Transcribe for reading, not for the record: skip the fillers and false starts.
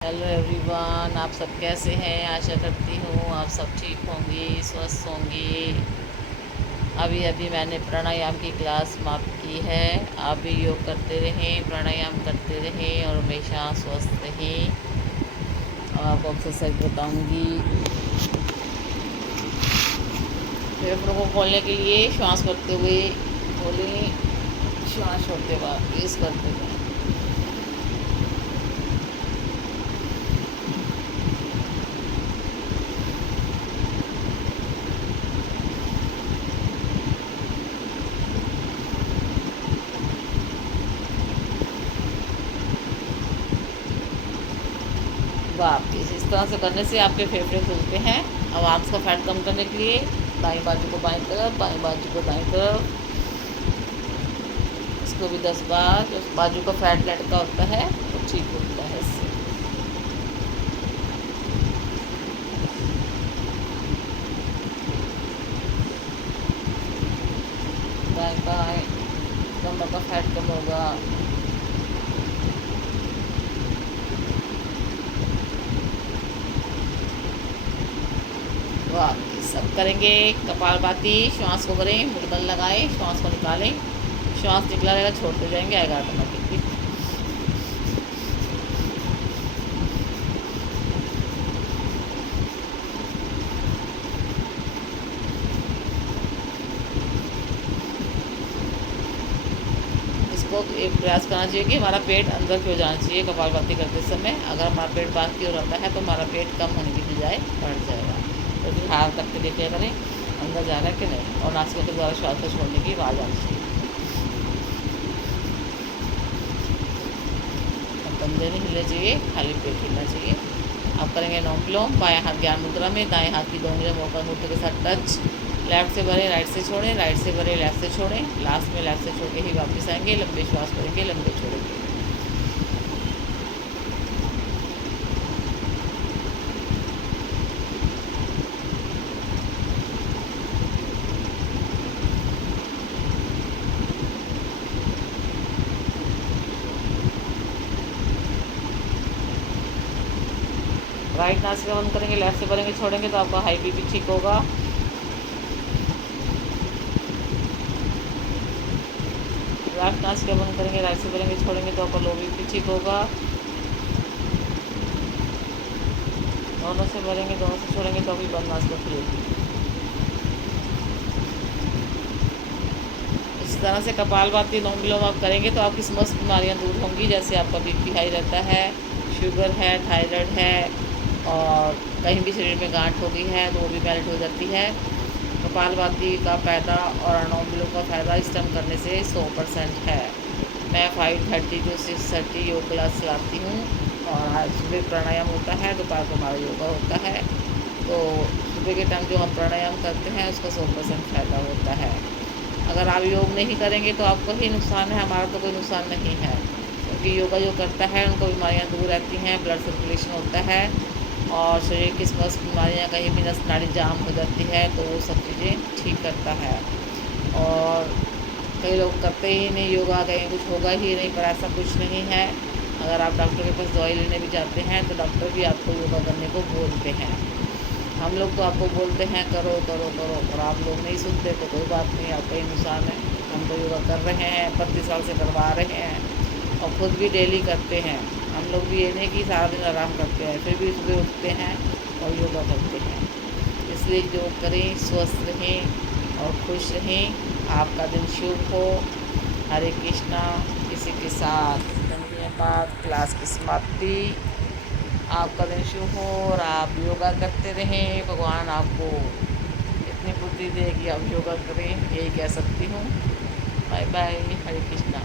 Hello everyone, आप सब कैसे हैं। आशा करती हूँ आप सब ठीक होंगे, स्वस्थ होंगे। अभी अभी मैंने प्राणायाम की क्लास समाप्त की है। आप भी योग करते रहें, प्राणायाम करते रहें और हमेशा स्वस्थ रहें। और आपको एक्सरसाइज बताऊँगी। फेफड़ों को खोलने के लिए श्वास करते हुए खोलें, श्वास छोड़ते हुए रिलीज करते हुए। वापिस इस तरह से करने से आपके फेफड़े खुलते हैं। अब आर्म्स का फैट कम करने के लिए दाईं बाजू को बाईं तरफ, बाईं बाजू को दाईं तरफ, इसको भी 10 बार। उस बाजू का फैट लटका होता है तो ठीक होता है इससे। दाएं बाएं, कमर का फैट कम होगा। वापिस अब करेंगे कपालभाति। श्वास को करें, मुंडन लगाएं, श्वास को निकालें, श्वास निकला रहेगा, छोड़ते जाएंगे, आएगा ऑटोमेटिकली। इसको एक प्रयास करना चाहिए कि हमारा पेट अंदर की ओर जाना चाहिए कपालभाति करते समय। अगर हमारा पेट बाहर की ओर रहता है तो हमारा पेट कम होने की बजाय बढ़ जाएगा। तो फिर हाथ रख के देखिए करें अंदर जा रहा है कि नहीं, और नासिका के द्वारा श्वास को छोड़ने की आवाज़ आनी चाहिए। कंधे नहीं हिलने चाहिए, खाली पेट हिलना चाहिए। आप करेंगे अनुलोम विलोम। बाएं हाथ ज्ञान मुद्रा में, दाएं हाथ की दो उंगलियां मोकर मुद्रा के साथ टच। लेफ्ट से भरें, राइट से छोड़ें, राइट से भरें, लेफ्ट से छोड़ें। लास्ट में लेफ्ट से छोड़ के ही वापस आएंगे। लंबे श्वास करेंगे, लंबे छोड़ेंगे। राइट नासिका बंद करेंगे, लेफ्ट से भरेंगे, छोड़ेंगे तो आपका हाई बीपी ठीक होगा। लेफ्ट नासिका बंद करेंगे, राइट से भरेंगे, छोड़ेंगे तो आपका लो बीपी ठीक होगा। दोनों से भरेंगे, दोनों से छोड़ेंगे तो अभी बंद नासिका खुलेगी। इस तरह से कपालभाति अनुलोम विलोम आप करेंगे तो आपकी समस्त बीमारियां दूर होंगी। जैसे आपका बीपी हाई रहता है, शुगर है, थायराइड है, और कहीं भी शरीर में गांठ हो गई है तो वो भी मेल्ट हो जाती है। कपालभाति का फ़ायदा और अनुलोम विलोम का फ़ायदा इस टाइम करने से 100% है। मैं 5:30 to 6:30 योग क्लास चलाती हूँ, और आज सुबह प्राणायाम होता है, दोपहर को हमारा योगा होता है। तो सुबह के टाइम जो हम प्राणायाम करते हैं उसका 100% फ़ायदा होता है। अगर आप योग नहीं करेंगे तो आपको ही नुकसान है, हमारा तो कोई नुकसान नहीं है। क्योंकि योगा जो करता है उनको बीमारियां दूर रहती हैं, ब्लड सर्कुलेशन होता है, और शरीर की समस्त बीमारियां, कहीं भी नस नाड़ी जाम हो जाती है तो वो सब चीज़ें ठीक करता है। और कई लोग करते ही नहीं योगा, कहीं कुछ होगा ही नहीं, पर ऐसा कुछ नहीं है। अगर आप डॉक्टर के पास दवाई लेने भी जाते हैं तो डॉक्टर भी आपको योगा करने को बोलते हैं। हम लोग तो आपको बोलते हैं करो करो करो, और आप लोग नहीं सुनते तो कोई बात नहीं, आपका ही नुकसान है। हम तो योगा कर रहे हैं, 32 साल से करवा रहे हैं, और ख़ुद भी डेली करते हैं। हम लोग भी ये नहीं कि सारा दिन आराम करते हैं, फिर भी सुबह उठते हैं और योगा करते हैं। इसलिए योग करें, स्वस्थ रहें और खुश रहें। आपका दिन शुभ हो। हरे कृष्णा। इसी के साथ धन्यवाद। क्लास की समाप्ति। आपका दिन शुभ हो और आप योगा करते रहें। भगवान आपको इतनी बुद्धि दे कि आप योगा करें, यही कह सकती हूँ। Bye bye. हरे कृष्णा।